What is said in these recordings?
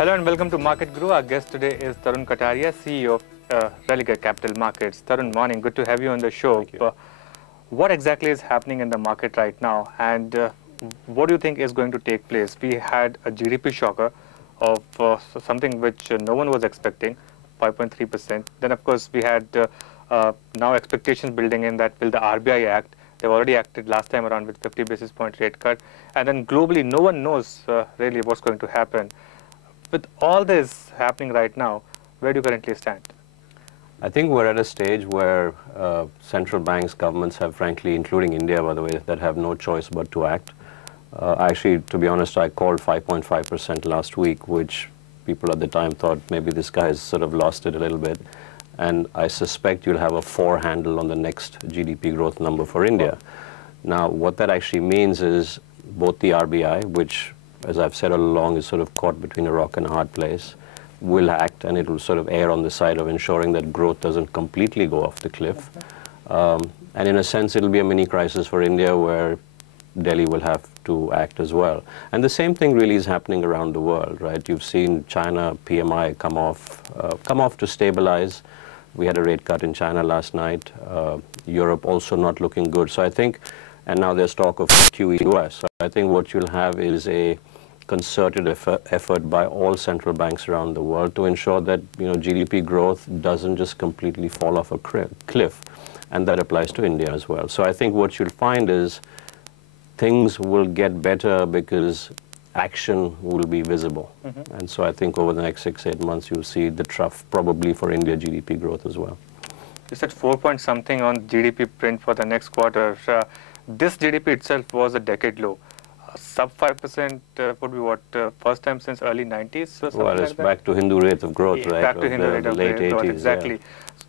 Hello and welcome to Market Guru. Our guest today is Tarun Kataria, CEO of Religare Capital Markets. Tarun, morning. Good to have you on the show. Thank you. What exactly is happening in the market right now, and what do you think is going to take place? We had a GDP shocker of something which no one was expecting, 5.3%. Then, of course, we had now expectations building in that will the RBI act. They've already acted last time around with 50 basis point rate cut. And then globally, no one knows really what's going to happen. With all this happening right now, where do you currently stand? I think we're at a stage where central banks, governments have, frankly, including India, by the way, that have no choice but to act. Actually, to be honest, I called 5.5% last week, which people at the time thought maybe this guy has sort of lost it a little bit. And I suspect you'll have a 4 handle on the next GDP growth number for India. Now, what that actually means is both the RBI, which, as I've said all along, is sort of caught between a rock and a hard place, will act, and it will sort of err on the side of ensuring that growth doesn't completely go off the cliff. And in a sense, it'll be a mini crisis for India where Delhi will have to act as well. And the same thing really is happening around the world, right? You've seen China PMI come off to stabilize. We had a rate cut in China last night. Europe also not looking good. So I think, and now there's talk of QE US. So I think what you'll have is a concerted effort by all central banks around the world to ensure that GDP growth doesn't just completely fall off a cliff, and that applies to India as well. So I think what you'll find is things will get better because action will be visible. And so I think over the next 6-8 months you'll see the trough probably for India GDP growth as well. You said 4 point something on GDP print for the next quarter. This GDP itself was a decade low. Sub 5% would be what, first time since early 90s? Or well, it's like back to Hindu rate of growth, right? Back to Hindu rate of late 80s, growth, exactly.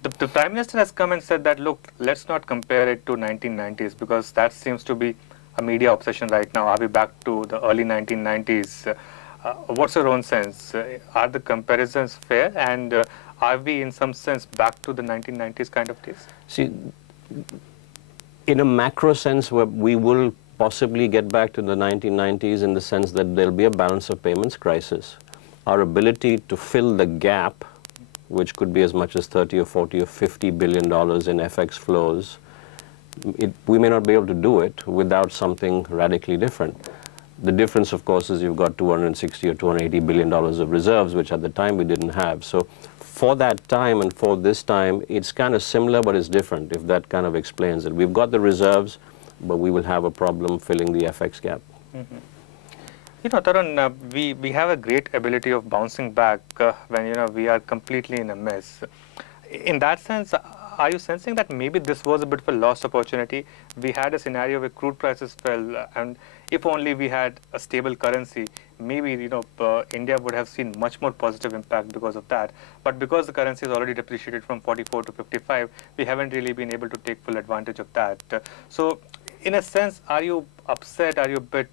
Yeah. The Prime Minister has come and said that, look, let's not compare it to 1990s because that seems to be a media obsession right now. Are we back to the early 1990s? What's your own sense? Are the comparisons fair, and are we in some sense back to the 1990s kind of days? See, in a macro sense, we will possibly get back to the 1990s in the sense that there'll be a balance of payments crisis. Our ability to fill the gap, which could be as much as 30 or 40 or $50 billion in FX flows, we may not be able to do it without something radically different. The difference, of course, is you've got $260 or $280 billion of reserves, which at the time we didn't have. So for that time and for this time, it's kind of similar, but it's different, if that kind of explains it. We've got the reserves, but we will have a problem filling the FX gap. Tarun, we have a great ability of bouncing back when we are completely in a mess. In that sense, are you sensing that maybe this was a bit of a lost opportunity? We had a scenario where crude prices fell, and if only we had a stable currency, maybe India would have seen much more positive impact because of that. But because the currency is already depreciated from 44 to 55, we haven't really been able to take full advantage of that. So, in a sense, are you upset? Are you a bit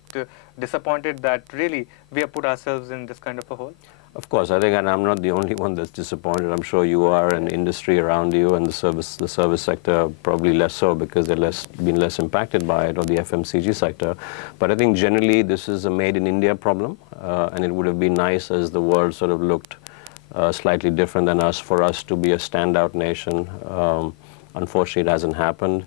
disappointed that really we have put ourselves in this kind of a hole? Of course, I think, and I'm not the only one that's disappointed. I'm sure you are, and industry around you, and the service sector probably less so because they're been less impacted by it, or the FMCG sector. But I think generally this is a made in India problem, and it would have been nice as the world sort of looked slightly different than us, for us to be a standout nation. Unfortunately, it hasn't happened.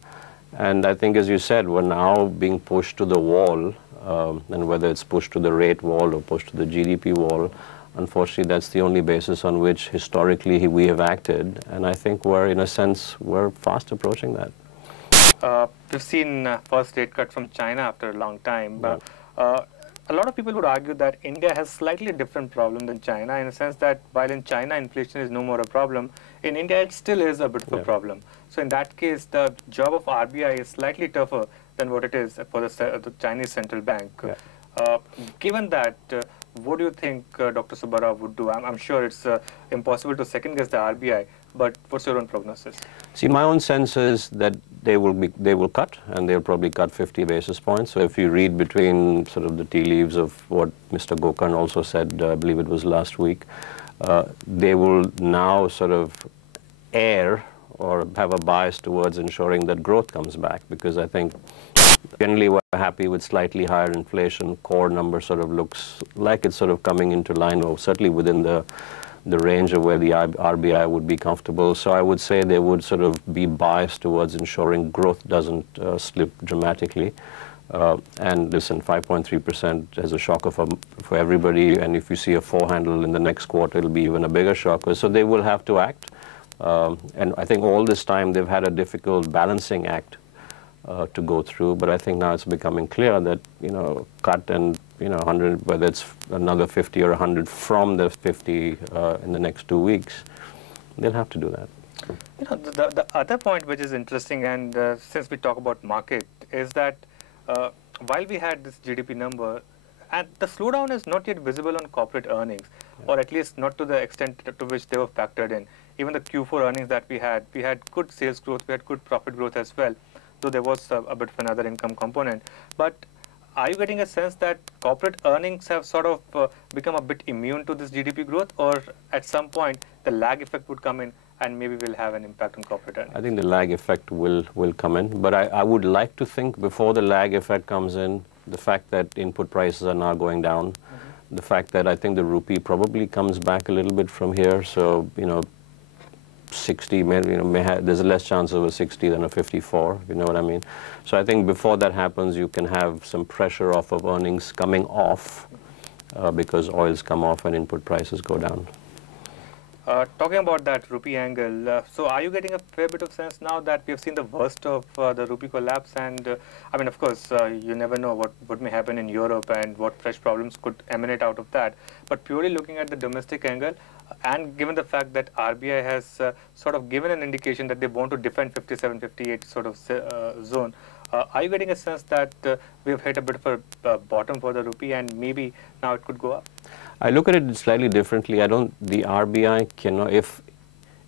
And I think, as you said, we're now being pushed to the wall, and whether it's pushed to the rate wall or pushed to the GDP wall, unfortunately, that's the only basis on which historically we have acted, and I think in a sense, we're fast approaching that. We've seen first rate cut from China after a long time. Yeah. A lot of people would argue that India has slightly different problem than China, in the sense that while in China inflation is no more a problem, in India it still is a bit of a problem. So in that case, the job of RBI is slightly tougher than what it is for the Chinese central bank. Yeah. Given that, what do you think Dr. Subbarao would do? I'm sure it's impossible to second guess the RBI, but what's your own prognosis? See, my own sense is that they will cut, and they'll probably cut 50 basis points. So if you read between sort of the tea leaves of what Mr. Gokan also said, I believe it was last week, they will now sort of err or have a bias towards ensuring that growth comes back, because I think Generally, we're happy with slightly higher inflation. Core number sort of looks like it's sort of coming into line, or certainly within the range of where the RBI would be comfortable. So I would say they would sort of be biased towards ensuring growth doesn't slip dramatically. And listen, 5.3% as a shocker for everybody, and if you see a 4 handle in the next quarter, it'll be even a bigger shocker. So they will have to act. And I think all this time they've had a difficult balancing act to go through, but I think now it's becoming clear that, cut and, 100, whether it's another 50 or 100 from the 50 in the next 2 weeks, they'll have to do that. The other point which is interesting, and since we talk about market, is that while we had this GDP number, and the slowdown is not yet visible on corporate earnings, or at least not to the extent to which they were factored in. Even the Q4 earnings that we had good sales growth, we had good profit growth as well, though there was a bit of another income component. But are you getting a sense that corporate earnings have sort of become a bit immune to this GDP growth, or at some point the lag effect would come in and maybe will have an impact on corporate earnings? I think the lag effect will come in, but I would like to think before the lag effect comes in, the fact that input prices are now going down, the fact that I think the rupee probably comes back a little bit from here, so 60, there's a less chance of a 60 than a 54, you know what I mean? So I think before that happens, you can have some pressure off of earnings coming off because oils come off and input prices go down. Talking about that rupee angle, so are you getting a fair bit of sense now that we have seen the worst of the rupee collapse? And I mean, of course, you never know what may happen in Europe and what fresh problems could emanate out of that. But purely looking at the domestic angle, and given the fact that RBI has sort of given an indication that they want to defend 57, 58 sort of zone, are you getting a sense that we have hit a bit of a bottom for the rupee and maybe now it could go up? I look at it slightly differently. The RBI cannot, if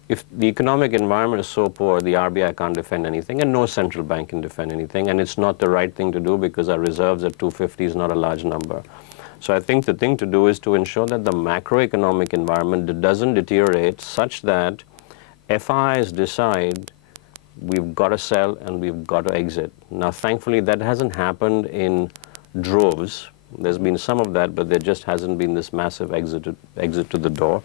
the economic environment is so poor, the RBI can't defend anything, and no central bank can defend anything, and it's not the right thing to do because our reserves at 250 is not a large number. So I think the thing to do is to ensure that the macroeconomic environment doesn't deteriorate such that FIs decide we've got to sell and we've got to exit. Now, thankfully, that hasn't happened in droves. There's been some of that, but there just hasn't been this massive exit to the door.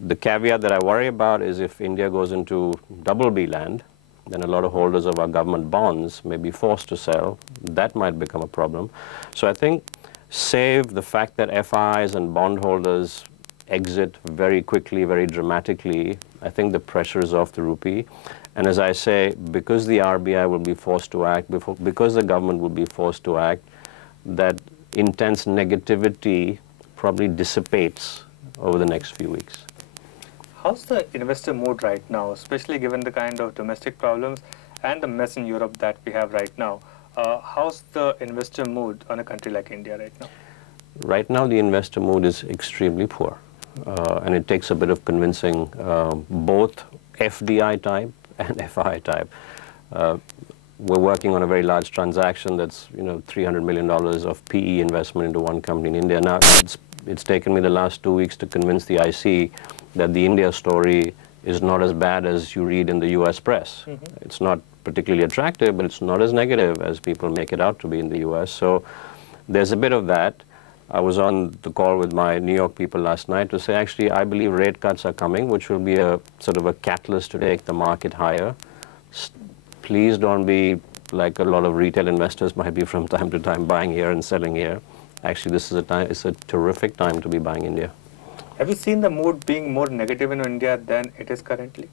The caveat that I worry about is if India goes into double B land, then a lot of holders of our government bonds may be forced to sell. That might become a problem. So I think save the fact that FIs and bondholders exit very quickly, very dramatically, I think the pressure is off the rupee. And as I say, because the RBI will be forced to act, because the government will be forced to act, that intense negativity probably dissipates over the next few weeks. How's the investor mood right now, especially given the kind of domestic problems and the mess in Europe that we have right now? How's the investor mood on a country like India right now? Right now, the investor mood is extremely poor. And it takes a bit of convincing both FDI type and FI type. We're working on a very large transaction that's $300 million of PE investment into one company in India. Now, it's taken me the last 2 weeks to convince the IC that the India story is not as bad as you read in the US press. It's not particularly attractive, but it's not as negative as people make it out to be in the US. So there's a bit of that. I was on the call with my New York people last night to say, actually, I believe rate cuts are coming, which will be a sort of a catalyst to take the market higher. Please don't be like a lot of retail investors might be from time to time buying here and selling here. Actually, this is it's a terrific time to be buying India. Have you seen the mood being more negative in India than it is currently?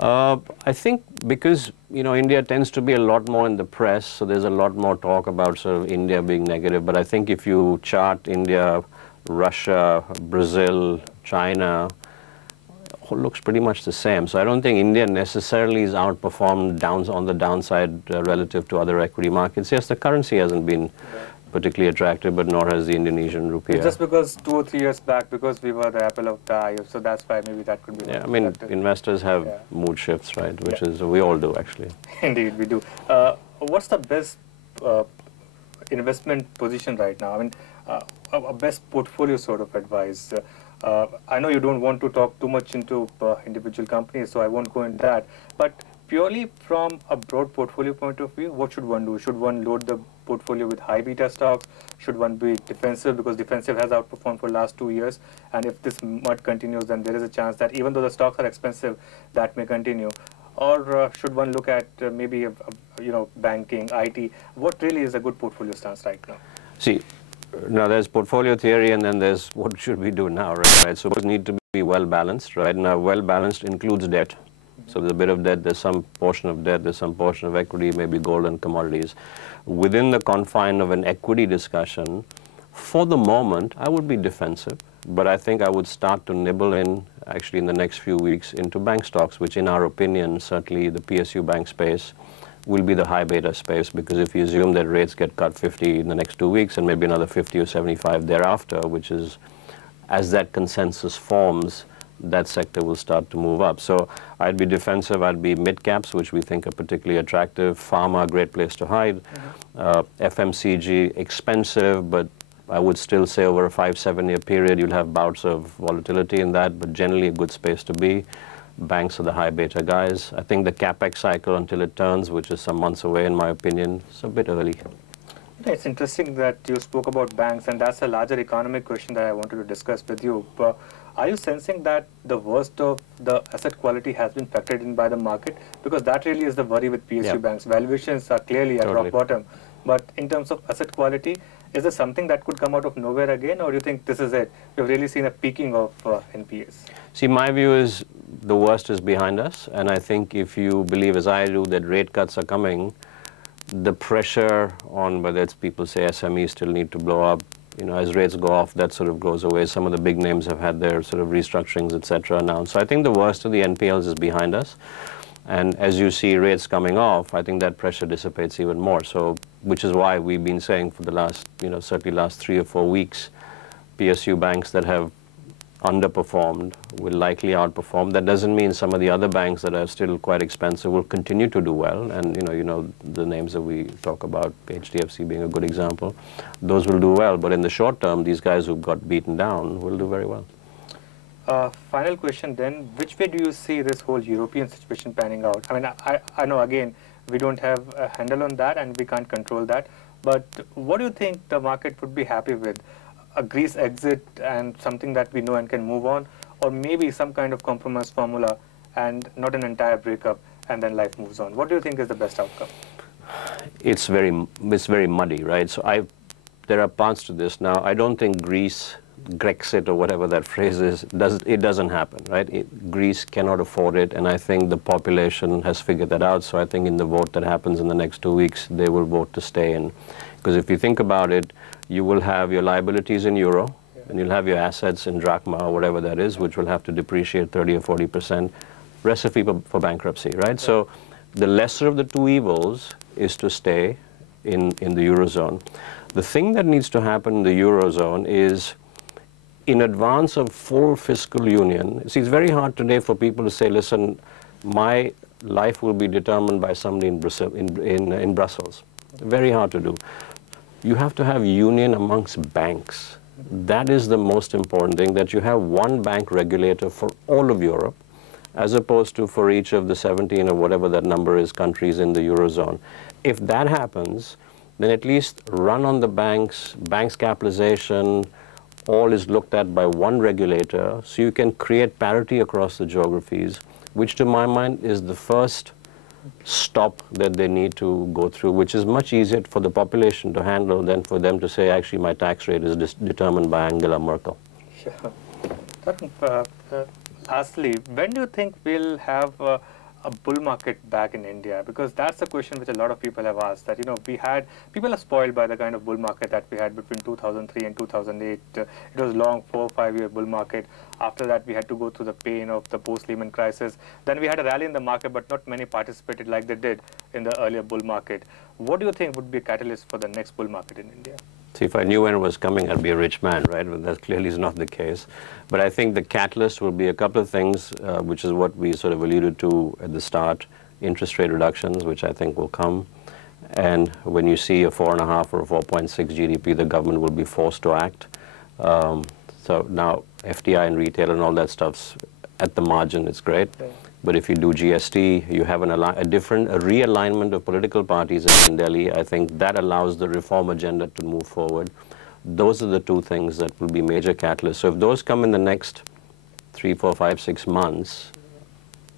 I think because, India tends to be a lot more in the press, so there's a lot more talk about sort of India being negative. But I think if you chart India, Russia, Brazil, China, looks pretty much the same. So I don't think India necessarily is outperformed on the downside relative to other equity markets. Yes, the currency hasn't been particularly attractive, but nor has the Indonesian rupee. It's just because 2 or 3 years back, because we were the apple of the eye, so that's why maybe that could be. Yeah, I mean, investors have mood shifts, right? Which is, we all do actually. Indeed, we do. What's the best investment position right now? I mean, a best portfolio sort of advice. I know you don't want to talk too much into individual companies, so I won't go into that. But purely from a broad portfolio point of view, what should one do? Should one load the portfolio with high beta stocks? Should one be defensive, because defensive has outperformed for the last 2 years? And if this mud continues, then there is a chance that even though the stocks are expensive, that may continue. Or should one look at maybe banking, IT? What really is a good portfolio stance right now? See, now there's portfolio theory, and then there's what should we do now, right? So both need to be well balanced, right? Now, well balanced includes debt. So there's a bit of debt, there's some portion of debt, there's some portion of equity, maybe gold and commodities. Within the confine of an equity discussion, for the moment, I would be defensive, but I think I would start to nibble in, actually in the next few weeks, into bank stocks, which in our opinion, certainly the PSU bank space, will be the high beta space, because if you assume that rates get cut 50 in the next 2 weeks and maybe another 50 or 75 thereafter, which is, as that consensus forms, that sector will start to move up. So I'd be defensive, I'd be mid-caps, which we think are particularly attractive. Pharma, great place to hide. FMCG, expensive, but I would still say over a 5-7 year period, you'll have bouts of volatility in that, but generally a good space to be. Banks are the high beta guys. I think the CapEx cycle until it turns, which is some months away in my opinion, is a bit early. It's interesting that you spoke about banks, and that's a larger economic question that I wanted to discuss with you. Are you sensing that the worst of the asset quality has been factored in by the market? Because that really is the worry with PSU banks. Valuations are clearly at rock bottom. But in terms of asset quality, is there something that could come out of nowhere again, or do you think this is it? You've really seen a peaking of NPAs. See, my view is the worst is behind us, and I think if you believe, as I do, that rate cuts are coming, the pressure on whether it's people say SMEs still need to blow up, as rates go off, that sort of goes away. Some of the big names have had their sort of restructurings, etc. announced. So I think the worst of the NPLs is behind us. And as you see rates coming off, I think that pressure dissipates even more. So, which is why we've been saying for the last, certainly last 3 or 4 weeks, PSU banks that have underperformed will likely outperform. That doesn't mean some of the other banks that are still quite expensive will continue to do well. And the names that we talk about, HDFC being a good example, those will do well. But in the short term, these guys who got beaten down will do very well. Final question then, which way do you see this whole European situation panning out? I mean, I know, again, we don't have a handle on that and we can't control that. But what do you think the market would be happy with? A Greece exit and something that we know and can move on, or maybe some kind of compromise formula and not an entire breakup, and then life moves on? What do you think is the best outcome? It's very muddy, right? So there are parts to this. Now, I don't think Greece, Grexit or whatever that phrase is, it doesn't happen, right? Greece cannot afford it, and I think the population has figured that out. So I think in the vote that happens in the next 2 weeks, they will vote to stay in. Because if you think about it, you will have your liabilities in euro, and you'll have your assets in drachma or whatever that is, which will have to depreciate 30 or 40%. Recipe for bankruptcy, right? So the lesser of the two evils is to stay in the Eurozone. The thing that needs to happen in the Eurozone is, in advance of full fiscal union, see, it's very hard today for people to say, listen, my life will be determined by somebody in Brussels. Very hard to do. You have to have union amongst banks. That is the most important thing, that you have one bank regulator for all of Europe, as opposed to for each of the 17 or whatever that number is countries in the Eurozone. If that happens, then at least run on the banks capitalization, all is looked at by one regulator, so you can create parity across the geographies, which to my mind is the first stop that they need to go through, which is much easier for the population to handle than for them to say, actually, my tax rate is determined by Angela Merkel. Sure. Lastly, when do you think we'll have a bull market back in India? Because that's a question which a lot of people have asked, that, people are spoiled by the kind of bull market that we had between 2003 and 2008. It was long 4 or 5 year bull market. After that, we had to go through the pain of the post-Lehman crisis. Then we had a rally in the market, but not many participated like they did in the earlier bull market. What do you think would be a catalyst for the next bull market in India? See, if I knew when it was coming, I'd be a rich man, right? But that clearly is not the case. But I think the catalyst will be a couple of things, which is what we sort of alluded to at the start. Interest rate reductions, which I think will come. And when you see a 4.5 or a 4.6 GDP, the government will be forced to act. So now FDI and retail and all that stuff's at the margin, it's great. But if you do GST, you have a realignment of political parties in Delhi. I think that allows the reform agenda to move forward. Those are the two things that will be major catalysts. So if those come in the next 3, 4, 5, 6 months,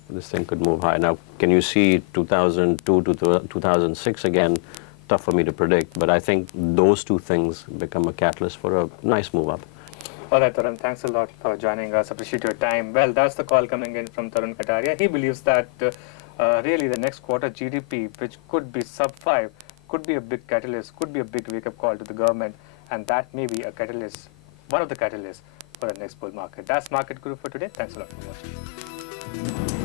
this thing could move high. Now, can you see 2002 to 2006 again? Tough for me to predict, but I think those two things become a catalyst for a nice move up. All right, Tarun, thanks a lot for joining us. Appreciate your time. Well, that's the call coming in from Tarun Kataria. He believes that really the next quarter GDP, which could be sub 5, could be a big catalyst, could be a big wake-up call to the government, and that may be a catalyst, one of the catalysts for the next bull market. That's Market Guru for today. Thanks a lot for watching.